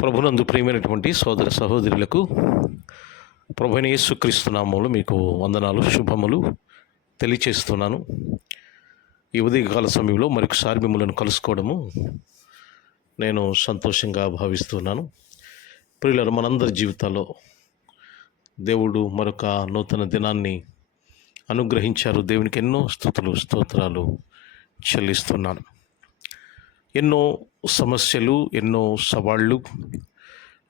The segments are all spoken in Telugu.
ప్రభునందు ప్రియమైనటువంటి సోదర సహోదరులకు ప్రభువైన యేసుక్రీస్తు నామములో మీకు వందనాలు, శుభములు తెలియచేస్తున్నాను. ఈ ఉదయకాల సమయంలో మరొకసారి మిమ్మల్ని కలుసుకోవడము నేను సంతోషంగా భావిస్తున్నాను. ప్రియులారా, మనందరి జీవితాల్లో దేవుడు మరొక నూతన దినాన్ని అనుగ్రహించారు. దేవునికి ఎన్నో స్తోత్రాలు చెల్లిస్తున్నాను. ఎన్నో సమస్యలు, ఎన్నో సవాళ్ళు,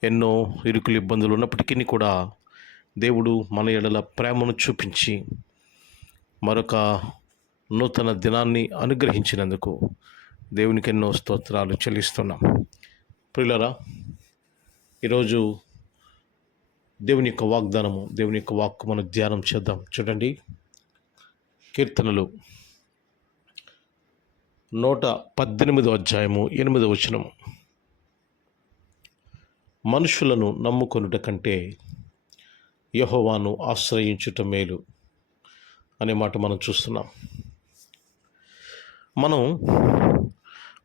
ఎన్నో ఇరుకులు, ఇబ్బందులు ఉన్నప్పటికీ కూడా దేవుడు మన ఎడల ప్రేమను చూపించి మరొక నూతన దినాన్ని అనుగ్రహించినందుకు దేవునికి ఎన్నో స్తోత్రాలు చెల్లిస్తున్నాం. ప్రియులారా, ఈరోజు దేవుని యొక్క వాగ్దానము, దేవుని యొక్క వాక్కు మనం ధ్యానం చేద్దాం. చూడండి, కీర్తనలు 118 అధ్యాయము 8వ వచనము. మనుషులను నమ్ముకొనుట కంటే యెహోవాను ఆశ్రయించుట మేలు అనే మాట మనం చూస్తున్నాం.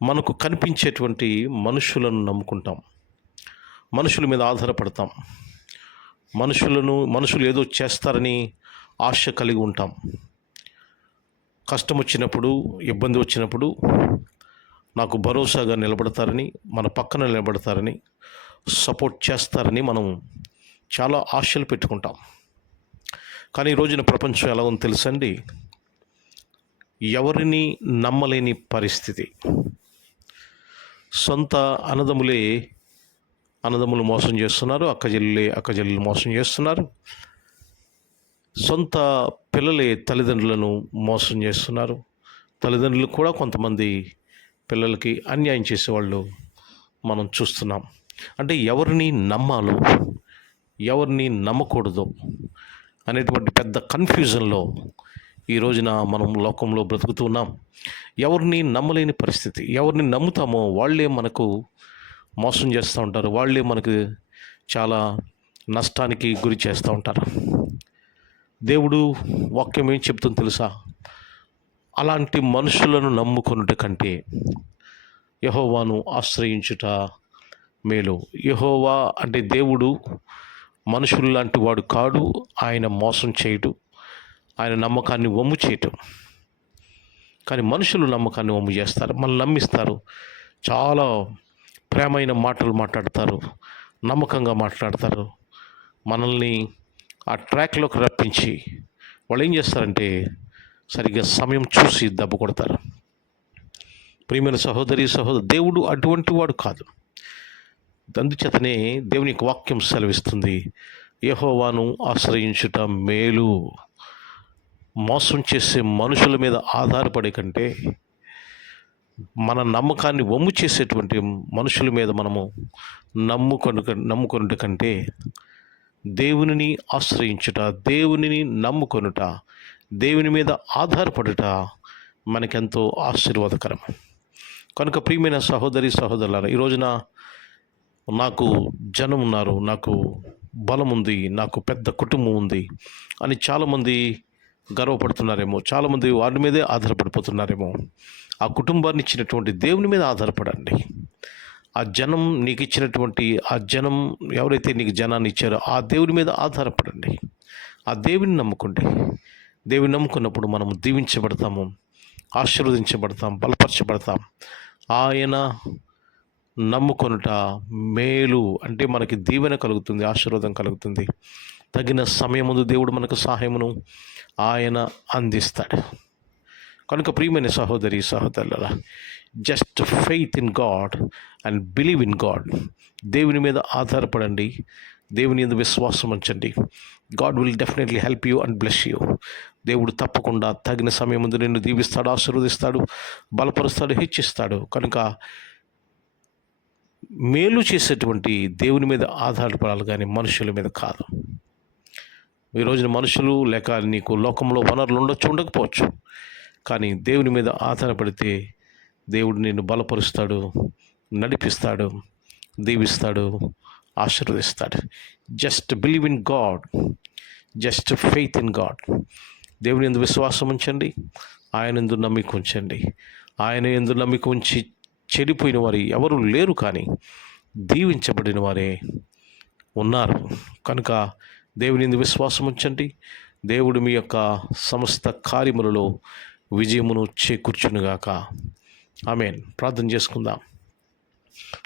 మనకు కనిపించేటువంటి మనుషులను నమ్ముకుంటాం, మనుషుల మీద ఆధారపడతాం, మనుషులు ఏదో చేస్తారని ఆశ కలిగి ఉంటాం. కష్టం వచ్చినప్పుడు, ఇబ్బంది వచ్చినప్పుడు నాకు భరోసాగా నిలబడతారని, మన పక్కన నిలబడతారని, సపోర్ట్ చేస్తారని మనం చాలా ఆశలు పెట్టుకుంటాం. కానీ ఈ రోజున ప్రపంచం ఎలా ఉందో తెలుసండి? ఎవరిని నమ్మలేని పరిస్థితి. సొంత అన్నదమ్ములు మోసం చేస్తున్నారు, అక్కజెల్లు మోసం చేస్తున్నారు, సొంత పిల్లలే తల్లిదండ్రులను మోసం చేస్తున్నారు. తల్లిదండ్రులు కూడా కొంతమంది పిల్లలకి అన్యాయం చేసేవాళ్ళు మనం చూస్తున్నాం. అంటే ఎవరిని నమ్మాలో, ఎవరిని నమ్మకూడదో అనేటువంటి పెద్ద కన్ఫ్యూజన్లో ఈ రోజున మనం లోకంలో బ్రతుకుతూ ఉన్నాం. ఎవరిని నమ్మలేని పరిస్థితి. ఎవరిని నమ్ముతామో వాళ్ళే మనకు మోసం చేస్తూ ఉంటారు, వాళ్ళే మనకు చాలా నష్టానికి గురి చేస్తూ ఉంటారు. దేవుడు వాక్యం ఏం చెప్తుందో తెలుసా? అలాంటి మనుషులను నమ్ముకొనుట కంటే యెహోవాను ఆశ్రయించుట మేలు. యెహోవా అంటే దేవుడు మనుషులు లాంటి వాడు కాడు. ఆయన మోసం చేయడు, ఆయన నమ్మకాన్ని వమ్ము చేయటం. కానీ మనుషులు నమ్మకాన్ని వమ్ము చేస్తారు, మనల్ని నమ్మిస్తారు, చాలా ప్రేమైన మాటలు మాట్లాడతారు, నమ్మకంగా మాట్లాడతారు. మనల్ని ఆ ట్రాక్లోకి రప్పించి వాళ్ళు ఏం చేస్తారంటే సరిగ్గా సమయం చూసి దెబ్బ కొడతారు. ప్రియమైన సహోదరి, దేవుడు అటువంటి వాడు కాదు. అందుచేతనే దేవుని యొక్క వాక్యం సెలవిస్తుంది, యెహోవాను ఆశ్రయించుట మేలు. మోసం చేసే మనుషుల మీద ఆధారపడే కంటే, మన నమ్మకాన్ని వమ్ము చేసేటువంటి మనుషుల మీద మనము నమ్ముకొనుట కంటే దేవునిని ఆశ్రయించుట, దేవునిని నమ్ముకొనుట, దేవుని మీద ఆధారపడుట మనకెంతో ఆశీర్వాదకరం. కనుక ప్రియమైన సహోదరులారా, ఈ రోజున నాకు జనం ఉన్నారు, నాకు బలం ఉంది, నాకు పెద్ద కుటుంబం ఉంది అని చాలామంది గర్వపడుతున్నారేమో, చాలామంది వారి మీదే ఆధారపడిపోతున్నారేమో. ఆ కుటుంబాన్ని ఇచ్చినటువంటి దేవుని మీద ఆధారపడండి. ఆ జనం నీకు ఇచ్చినటువంటి, ఆ జనం ఎవరైతే నీకు జనాన్ని ఇచ్చారో ఆ దేవుని మీద ఆధారపడండి. ఆ దేవుని నమ్ముకోండి. దేవుని నమ్ముకున్నప్పుడు మనము దీవించబడతాము, ఆశీర్వదించబడతాం, బలపరచబడతాం. ఆయన నమ్ముకొనుట మేలు. అంటే మనకి దీవెన కలుగుతుంది, ఆశీర్వాదం కలుగుతుంది. తగిన సమయముందు దేవుడు మనకు సహాయమును ఆయన అందిస్తాడు. కనుక ప్రియమైన సహోదరులారా, just faith in God and believe in God. దేవుని మీద ఆధారపడండి, దేవుని యందు విశ్వాసం ఉంచండి. God will definitely help you and bless you. దేవుడు తప్పకుండా తగిన సమయం ముందు నిన్ను దీవిస్తాడు, ఆశీర్వదిస్తాడు, బలపరుస్తాడు, హెచ్చిస్తాడు. కనుక మేలు చేసేటువంటి దేవుని మీద ఆధారపడాలి, కానీ మనుషుల మీద కాదు. ఈ రోజున మనుషులు లేక నీకు లోకంలో వనరులు ఉండకపోవచ్చు, కానీ దేవుని మీద ఆధారపడితే దేవుడు నిన్ను బలపరుస్తాడు, నడిపిస్తాడు, దీవిస్తాడు, ఆశీర్వదిస్తాడు. Just believe in God, just faith in God. దేవుని యందు విశ్వాసం ఉంచండి, ఆయన యందు నమ్మిక ఉంచండి. ఆయన యందు నమ్మిక ఉంచి చెడిపోయిన వారు ఎవరు లేరు, కానీ దీవించబడిన వారే ఉన్నారు. కనుక దేవుని యందు విశ్వాసం ఉంచండి. దేవుడు మీ యొక్క సమస్త కార్యములలో విజయమును చేకూర్చునుగాక. ఆమేన్. ప్రార్థన చేసుకుందాం.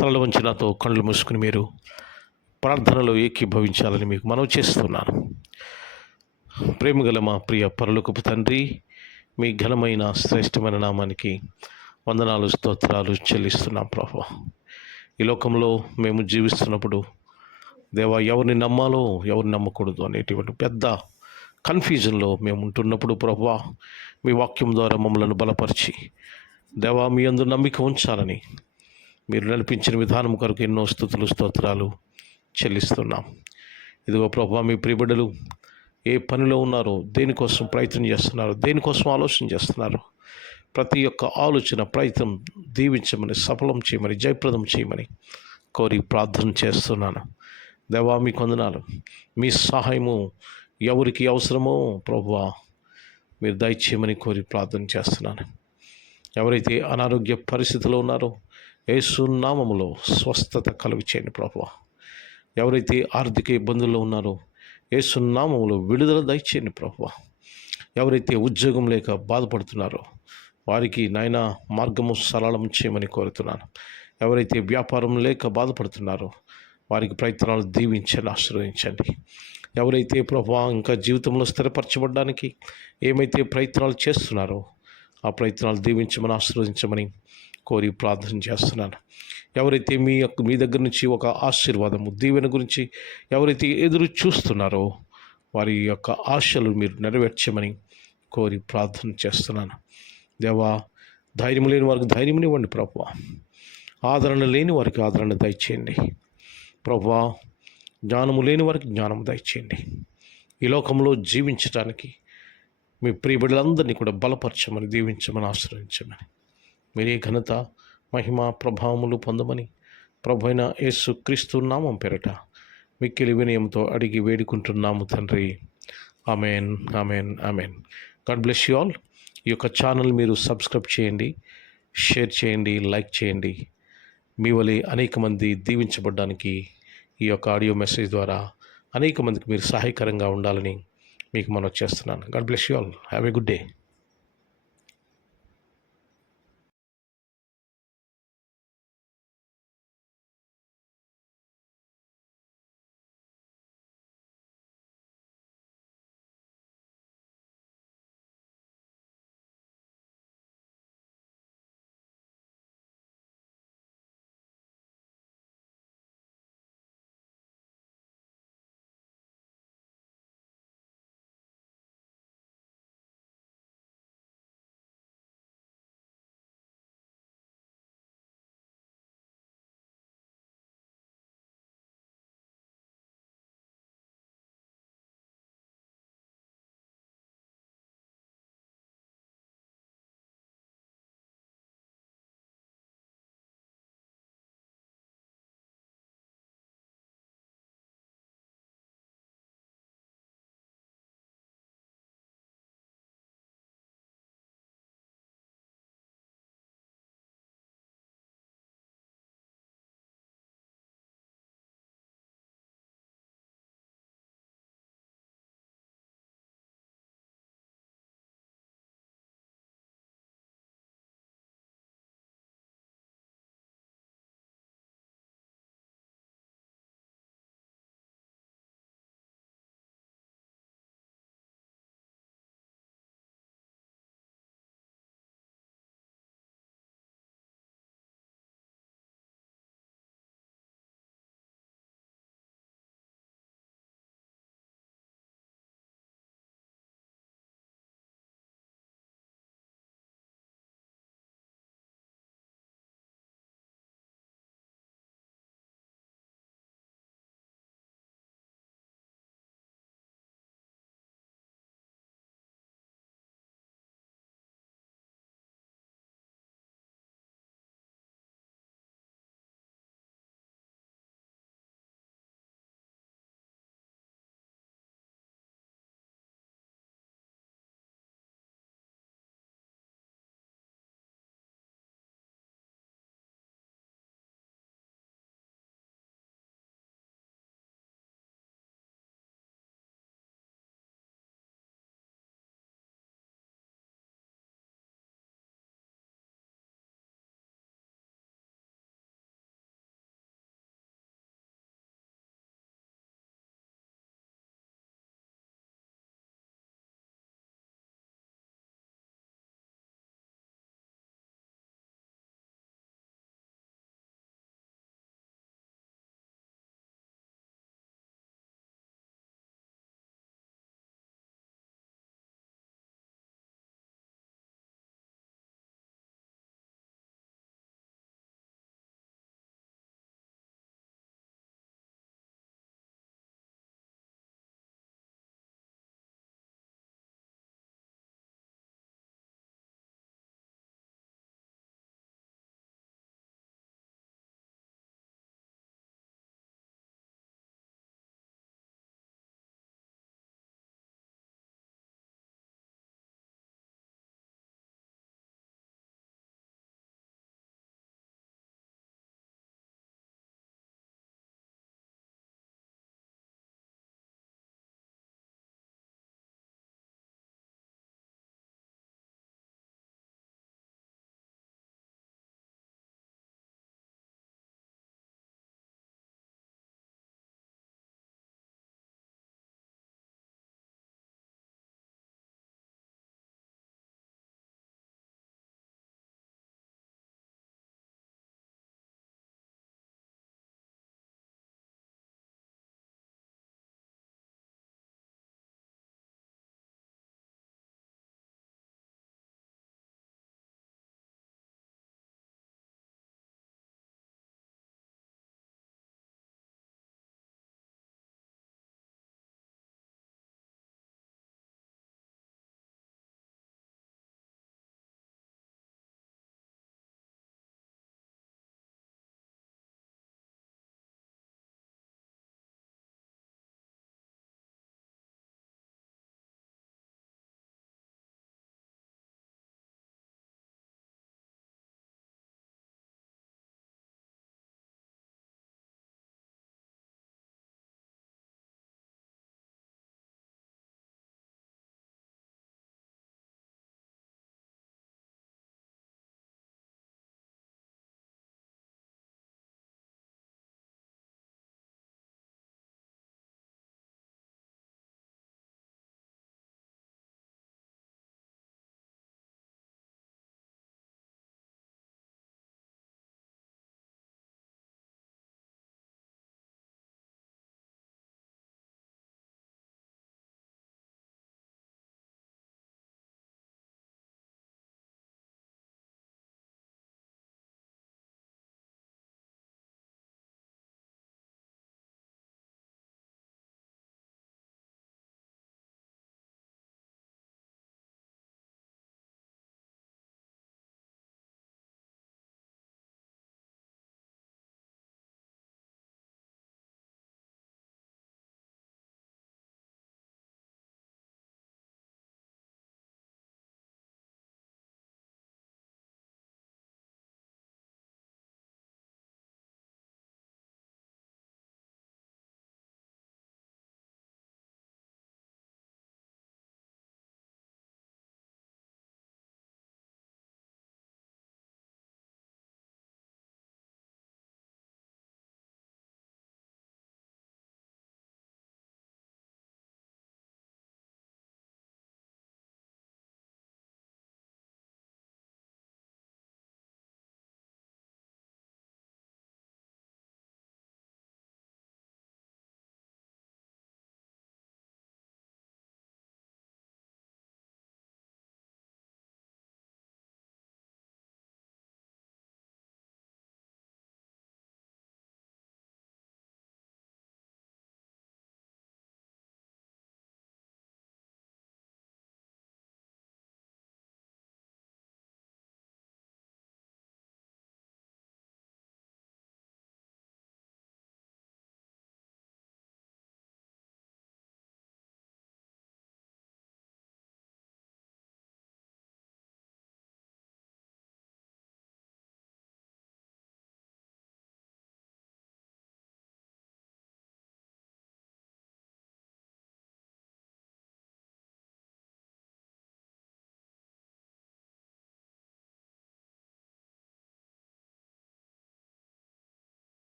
తలలు వంచి నాతో కళ్ళు మూసుకుని మీరు ప్రార్థనలో ఏకీభవించాలని మీకు మనవి చేస్తున్నాను. ప్రేమగల మా ప్రియ పరలోకపు తండ్రి, మీ ఘనమైన శ్రేష్టమైన నామానికి వందనాలు, స్తోత్రాలు చెల్లిస్తున్నాం ప్రభువా. ఈ లోకంలో మేము జీవిస్తున్నప్పుడు దేవా, ఎవరిని నమ్మాలో ఎవరిని నమ్మకూడదు అనేటువంటి పెద్ద కన్ఫ్యూజన్లో మేము ఉంటున్నప్పుడు ప్రభువా, మీ వాక్యం ద్వారా మమ్మల్ని బలపరిచి దేవా, మీ యందు నమ్మిక ఉంచాలని మీరు నడిపించిన విధానం కొరకు ఎన్నో స్తుతులు స్తోత్రాలు చెల్లిస్తున్నాం. ఇదిగో ప్రభువా, మీ ప్రియబిడ్డలు ఏ పనిలో ఉన్నారో, దేనికోసం ప్రయత్నం చేస్తున్నారు, దేనికోసం ఆలోచన చేస్తున్నారు, ప్రతి ఒక్క ఆలోచన ప్రయత్నం దీవించమని, సఫలం చేయమని, జయప్రదం చేయమని కోరి ప్రార్థన చేస్తున్నాను. దేవా, మీకు వందనాలు. మీ సహాయము ఎవరికి అవసరమో ప్రభువా మీరు దయచేయమని కోరి ప్రార్థన చేస్తున్నాను. ఎవరైతే అనారోగ్య పరిస్థితిలో ఉన్నారో యేసు నామములో స్వస్థత కలుగు చేయండి ప్రభువా. ఎవరైతే ఆర్థిక ఇబ్బందుల్లో ఉన్నారో యేసు నామములో విడుదల దయచేయండి ప్రభువా. ఎవరైతే ఉద్యోగం లేక బాధపడుతున్నారో వారికి నాయన మార్గము సరళం చేయమని కోరుతున్నాను. ఎవరైతే వ్యాపారం లేక బాధపడుతున్నారో వారికి ప్రయత్నాలు దీవించండి, ఆశీర్వదించండి. ఎవరైతే ప్రభువా ఇంకా జీవితంలో స్థిరపరచబడడానికి ఏమైతే ప్రయత్నాలు చేస్తున్నారో ఆ ప్రయత్నాలు దీవించమని, ఆశీర్వదించమని కోరి ప్రార్థన చేస్తున్నాను. ఎవరైతే మీ దగ్గర నుంచి ఒక ఆశీర్వాదము, దీవెన గురించి ఎవరైతే ఎదురు చూస్తున్నారో వారి యొక్క ఆశలు మీరు నెరవేర్చమని కోరి ప్రార్థన చేస్తున్నాను. దేవా, ధైర్యం లేని వారికి ధైర్యమునివ్వండి ప్రభువా. ఆదరణ లేని వారికి ఆదరణ దయచేయండి ప్రభువా. జ్ఞానము లేని వారికి జ్ఞానము దయచేయండి. ఈ లోకంలో జీవించడానికి మీ ప్రియబిడ్డలందరినీ కూడా బలపరచమని, దీవించమని, ఆశ్రయించమని, మీరే ఘనత, మహిమ, ప్రభావములు పొందమని ప్రభు అయిన యేసు క్రీస్తు నామం పేరట మిక్కిలి వినయంతో అడిగి వేడుకుంటున్నాము తండ్రి. Amen, amen, amen. God bless you all. ఈ యొక్క ఛానల్ మీరు సబ్స్క్రైబ్ చేయండి, షేర్ చేయండి, లైక్ చేయండి. మీ వలె అనేక మంది దీవించబడడానికి ఈ యొక్క ఆడియో మెసేజ్ ద్వారా అనేక మందికి మీరు సహాయకరంగా ఉండాలని మీకు మనవి చేస్తున్నాను. God bless you all. Have a good day.